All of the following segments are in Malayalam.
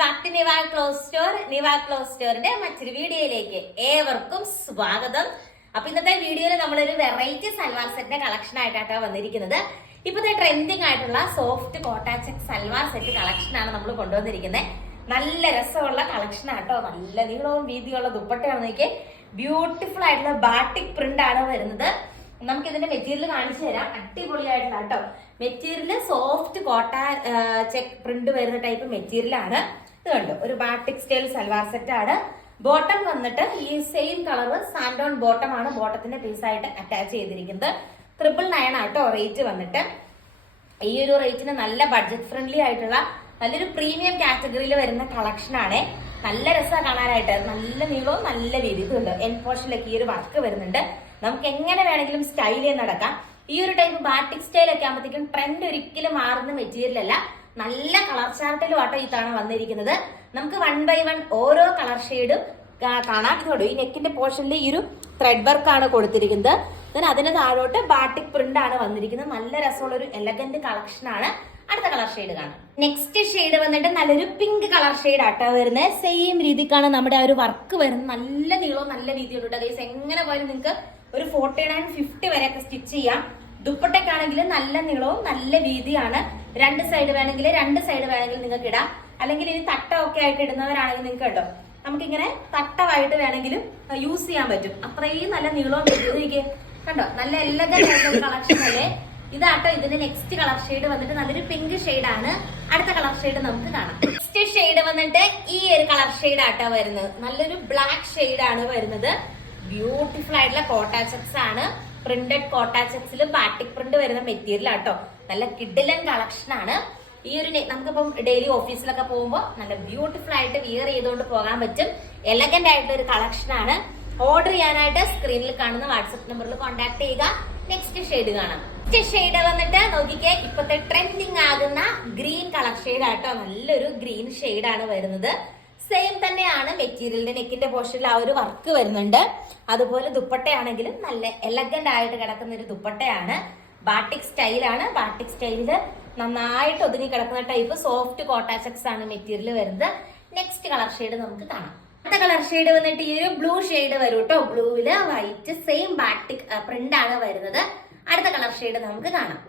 Back to Niva clothes store. Niva clothes സ്റ്റോറിന്റെ മറ്റൊരു വീഡിയോയിലേക്ക് ഏവർക്കും സ്വാഗതം. അപ്പൊ ഇന്നത്തെ വീഡിയോയിൽ നമ്മളൊരു വെറൈറ്റി സൽവാർ സെറ്റിന്റെ കളക്ഷൻ ആയിട്ടാണ് വന്നിരിക്കുന്നത്. ഇപ്പോഴത്തെ ട്രെൻഡിങ് ആയിട്ടുള്ള soft Kota check salwar set collection ആണ് നമ്മൾ കൊണ്ടുവന്നിരിക്കുന്നത്. നല്ല രസമുള്ള കളക്ഷൻ ആട്ടോ. നല്ല നീളവും വീതിയുള്ള ദുപ്പട്ടയാണ്. നോക്കിയേ, ബ്യൂട്ടിഫുൾ ആയിട്ടുള്ള ബാട്ടിക് പ്രിന്റ് ആണ് വരുന്നത്. നമുക്ക് ഇതിന്റെ മെറ്റീരിയൽ കാണിച്ചു തരാം. അടിപൊളിയായിട്ടുള്ള കേട്ടോ മെറ്റീരിയൽ. സോഫ്റ്റ് കോട്ട ചെക്ക് പ്രിന്റ് വരുന്ന ടൈപ്പ് മെറ്റീരിയൽ ആണ്. ഇത് കണ്ടോ, ഒരു ബാട്ടിക് സ്റ്റൈൽ സൽവാർ സെറ്റ് ആണ്. ബോട്ടം വന്നിട്ട് ഈ സെയിം കളർ സാൻഡോൺ ബോട്ടം ആണ് ബോട്ടത്തിന്റെ പീസായിട്ട് അറ്റാച്ച് ചെയ്തിരിക്കുന്നത്. 999 ആട്ടോ റേറ്റ് വന്നിട്ട്. ഈ ഒരു റേറ്റിന് നല്ല ബഡ്ജറ്റ് ഫ്രണ്ട്ലി ആയിട്ടുള്ള നല്ലൊരു പ്രീമിയം കാറ്റഗറിയിൽ വരുന്ന കളക്ഷൻ ആണ്. നല്ല രസമാണ് കാണാനായിട്ട്. നല്ല നീളവും നല്ല വീതി. ഇതുണ്ട് എൻ പോർഷനിലൊക്കെ ഈ ഒരു വർക്ക് വരുന്നുണ്ട്. നമുക്ക് എങ്ങനെ വേണമെങ്കിലും സ്റ്റൈൽ ചെയ്ത് നടക്കാം. ഈ ഒരു ടൈപ്പ് ബാട്ടിക് സ്റ്റൈൽ ഒക്കെ ആകുമ്പോഴത്തേക്കും ട്രെൻഡ് ഒരിക്കലും മാറുന്ന മെറ്റീരിയൽ അല്ല. നല്ല കളർ ചാർട്ടിലും ആട്ടോ ഈ തവണ വന്നിരിക്കുന്നത്. നമുക്ക് 1 by 1 ഓരോ കളർ ഷെയ്ഡും കാണാം. ഇതോട് ഈ നെക്കിന്റെ പോർഷനിൽ ഈ ഒരു ത്രെഡ് വർക്ക് ആണ് കൊടുത്തിരിക്കുന്നത്. അതിന് താഴോട്ട് ബാട്ടിക് പ്രിന്റ് ആണ് വന്നിരിക്കുന്നത്. നല്ല രസമുള്ള ഒരു എലഗന്റ് കളക്ഷൻ ആണ്. അടുത്ത കളർ ഷെയ്ഡ് കാണാം. നെക്സ്റ്റ് ഷെയ്ഡ് വന്നിട്ട് നല്ലൊരു പിങ്ക് കളർ ഷെയ്ഡ് ആട്ടോ വരുന്നത്. സെയിം രീതിക്കാണ് നമ്മുടെ ആ ഒരു വർക്ക് വരുന്നത്. നല്ല നീളവും നല്ല വീതിയുണ്ട് കേട്ടോ. എങ്ങനെ പോയാലും നിങ്ങൾക്ക് ഒരു 49-50 വരെയൊക്കെ സ്റ്റിച്ച് ചെയ്യാം. ദുപ്പട്ടയ്ക്കാണെങ്കിൽ നല്ല നീളവും നല്ല വീതിയാണ്. രണ്ട് സൈഡ് വേണമെങ്കിൽ നിങ്ങൾക്ക് ഇടാം. അല്ലെങ്കിൽ ഇനി തട്ടമൊക്കെ ആയിട്ട് ഇടുന്നവരാണെങ്കിൽ നിങ്ങൾക്ക് കേട്ടോ നമുക്കിങ്ങനെ തട്ടമായിട്ട് വേണമെങ്കിലും യൂസ് ചെയ്യാൻ പറ്റും. അത്രയും നല്ല നീളവും വീതി കണ്ടോ. നല്ല എലഗന്റ് ആയിട്ടുള്ള കളക്ഷൻ അല്ലേ ഇതാട്ടോ. ഇതിന്റെ നെക്സ്റ്റ് കളർ ഷെയ്ഡ് വന്നിട്ട് നല്ലൊരു പിങ്ക് ഷെയ്ഡ് ആണ്. അടുത്ത കളർ ഷെയ്ഡ് നമുക്ക് കാണാം. നെക്സ്റ്റ് ഷെയ്ഡ് വന്നിട്ട് ഈ ഒരു കളർ ഷെയ്ഡ് ആട്ടോ വരുന്നത്. നല്ലൊരു ബ്ലാക്ക് ഷെയ്ഡ് ആണ് വരുന്നത്. ബ്യൂട്ടിഫുൾ ആയിട്ടുള്ള കോട്ടാ ചെക്സ് ആണ്. പ്രിന്റഡ് കോട്ടാ ചെക്സിൽ ബാട്ടിക് പ്രിന്റ് വരുന്ന മെറ്റീരിയൽ ആട്ടോ. നല്ല കിഡിലൻ കളക്ഷൻ ആണ്. ഈ ഒരു നമുക്കിപ്പം ഡെയിലി ഓഫീസിലൊക്കെ പോകുമ്പോൾ നല്ല ബ്യൂട്ടിഫുൾ ആയിട്ട് വിയർ ചെയ്തുകൊണ്ട് പോകാൻ പറ്റും. എലഗന്റ് ആയിട്ടുള്ള ഒരു കളക്ഷൻ ആണ്. ഓർഡർ ചെയ്യാനായിട്ട് സ്ക്രീനിൽ കാണുന്ന വാട്സ്ആപ്പ് നമ്പറിൽ കോൺടാക്ട് ചെയ്യുക. നെക്സ്റ്റ് ഷെയ്ഡ് കാണാം. നെക്സ്റ്റ് ഷെയ്ഡ് വന്നിട്ട് നോക്കിക്കേ, ഇപ്പത്തെ ട്രെൻഡിങ് ആകുന്ന ഗ്രീൻ കളർ ഷെയ്ഡ് ആട്ടോ. നല്ലൊരു ഗ്രീൻ ഷെയ്ഡ് ആണ് വരുന്നത്. സെയിം തന്നെയാണ് മെറ്റീരിയലിന്റെ നെക്കിന്റെ പോർഷനിൽ ആ ഒരു വർക്ക് വരുന്നുണ്ട്. അതുപോലെ ദുപ്പട്ടയാണെങ്കിലും നല്ല എലഗന്റ് ആയിട്ട് കിടക്കുന്ന ഒരു ദുപ്പട്ടയാണ്. ബാട്ടിക് സ്റ്റൈലാണ്. ബാട്ടിക് സ്റ്റൈലില് നന്നായിട്ട് ഒതുങ്ങി കിടക്കുന്ന ടൈപ്പ് സോഫ്റ്റ് കോട്ടാ ചെക്സ് ആണ് മെറ്റീരിയൽ വരുന്നത്. നെക്സ്റ്റ് കളർ ഷെയ്ഡ് നമുക്ക് കാണാം. അടുത്ത കളർ ഷെയ്ഡ് വന്നിട്ട് ഈ ഒരു ബ്ലൂ ഷെയ്ഡ് വരും കേട്ടോ. ബ്ലൂവില് വൈറ്റ് സെയിം ബാട്ടിക് പ്രിന്റ് ആണ് വരുന്നത്. അടുത്ത കളർ ഷെയ്ഡ് നമുക്ക് കാണാം.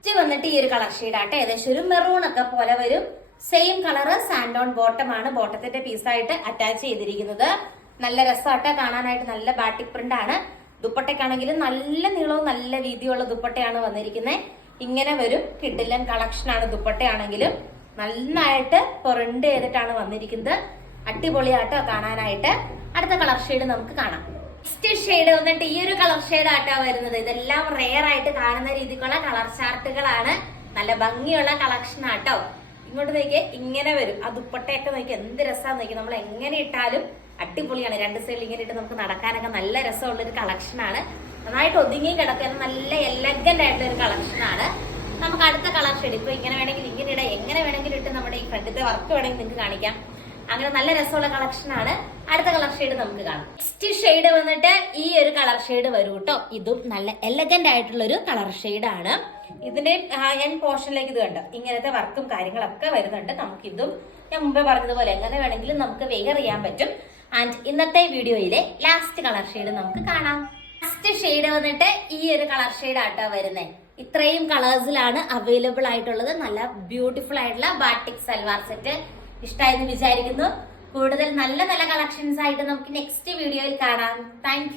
ഇത് വന്നിട്ട് ഈ ഒരു കളർ ഷെയ്ഡ് ആട്ടെ. ഏകദേശം ഒരു മെറൂൺ ഒക്കെ പോലെ വരും. സെയിം കളറ് സാൻഡോൺ ബോട്ടം ആണ് ബോട്ടത്തിന്റെ പീസായിട്ട് അറ്റാച്ച് ചെയ്തിരിക്കുന്നത്. നല്ല രസമായിട്ട് കാണാനായിട്ട്. നല്ല ബാട്ടിക് പ്രിന്റ് ആണ്. ദുപ്പട്ടയ്ക്കാണെങ്കിലും നല്ല നീളവും നല്ല വീതിയുള്ള ദുപ്പട്ടയാണ് വന്നിരിക്കുന്നത്. ഇങ്ങനെ വരും. കിഡിലൻ കളക്ഷൻ ആണ്. ദുപ്പട്ടയാണെങ്കിലും നന്നായിട്ട് പ്രിന്റ് ചെയ്തിട്ടാണ് വന്നിരിക്കുന്നത്. അടിപൊളിയാട്ടോ കാണാനായിട്ട്. അടുത്ത കളർ ഷെയ്ഡ് നമുക്ക് കാണാം. നെക്സ്റ്റ് ഷെയ്ഡ് വന്നിട്ട് ഈ ഒരു കളർ ഷെയ്ഡ് ആട്ടാ വരുന്നത്. ഇതെല്ലാം റെയർ ആയിട്ട് കാണുന്ന രീതിക്കുള്ള കളർ ചാർട്ടുകളാണ്. നല്ല ഭംഗിയുള്ള കളക്ഷൻ ആട്ടോ. ഇങ്ങോട്ട് നോക്കിയേ, ഇങ്ങനെ വരും. ആ ദുപ്പട്ടയൊക്കെ നോക്കി എന്ത് രസമാന്ന് നോക്കി. നമ്മൾ എങ്ങനെ ഇട്ടാലും അടിപൊളിയാണ്. രണ്ട് സൈഡിൽ ഇങ്ങനെ ഇട്ട് നമുക്ക് നടക്കാനൊക്കെ നല്ല രസമുള്ള ഒരു കളക്ഷൻ ആണ്. നന്നായിട്ട് ഒതുങ്ങി കിടക്കുന്ന നല്ല എലഗന്റ് ആയിട്ടുള്ള ഒരു കളക്ഷൻ ആണ്. നമുക്ക് അടുത്ത കളർ ഷെയ്ഡ് ഇപ്പൊ ഇങ്ങനെ വേണമെങ്കിൽ ഇങ്ങനെ ഇടാം. എങ്ങനെ വേണമെങ്കിലും ഇട്ട് നമ്മുടെ ഈ ഫ്രണ്ടിത്തെ വർക്ക് വേണമെങ്കിൽ നിങ്ങൾക്ക് കാണിക്കാം. അങ്ങനെ നല്ല രസമുള്ള കളക്ഷൻ ആണ്. അടുത്ത കളർ ഷെയ്ഡ് നമുക്ക് കാണാം. നെക്സ്റ്റ് ഷെയ്ഡ് വന്നിട്ട് ഈ ഒരു കളർ ഷെയ്ഡ് വരും കേട്ടോ. ഇതും നല്ല എലഗന്റ് ആയിട്ടുള്ള ഒരു കളർ ഷെയ്ഡ് ആണ്. ഇതിന്റെ എൻ പോർഷനിലേക്ക് ഇത് കണ്ടോ ഇങ്ങനത്തെ വർക്കും കാര്യങ്ങളൊക്കെ വരുന്നുണ്ട്. നമുക്കിതും ഞാൻ മുമ്പേ പറഞ്ഞതുപോലെ എങ്ങനെ വേണമെങ്കിലും നമുക്ക് വെയർ ചെയ്യാൻ പറ്റും. ആൻഡ് ഇന്നത്തെ വീഡിയോയിലെ ലാസ്റ്റ് കളർ ഷെയ്ഡ് നമുക്ക് കാണാം. ലാസ്റ്റ് ഷെയ്ഡ് വന്നിട്ട് ഈ ഒരു കളർ ഷെയ്ഡ് ആട്ടോ വരുന്നത്. ഇത്രയും കളേഴ്സിലാണ് അവൈലബിൾ ആയിട്ടുള്ളത്. നല്ല ബ്യൂട്ടിഫുൾ ആയിട്ടുള്ള ബാട്ടിക് സൽവാർ സെറ്റ് ഇഷ്ടമായെന്ന് വിചാരിക്കുന്നു. കൂടുതൽ നല്ല നല്ല കളക്ഷൻസ് ആയിട്ട് നമുക്ക് നെക്സ്റ്റ് വീഡിയോയിൽ കാണാം. താങ്ക്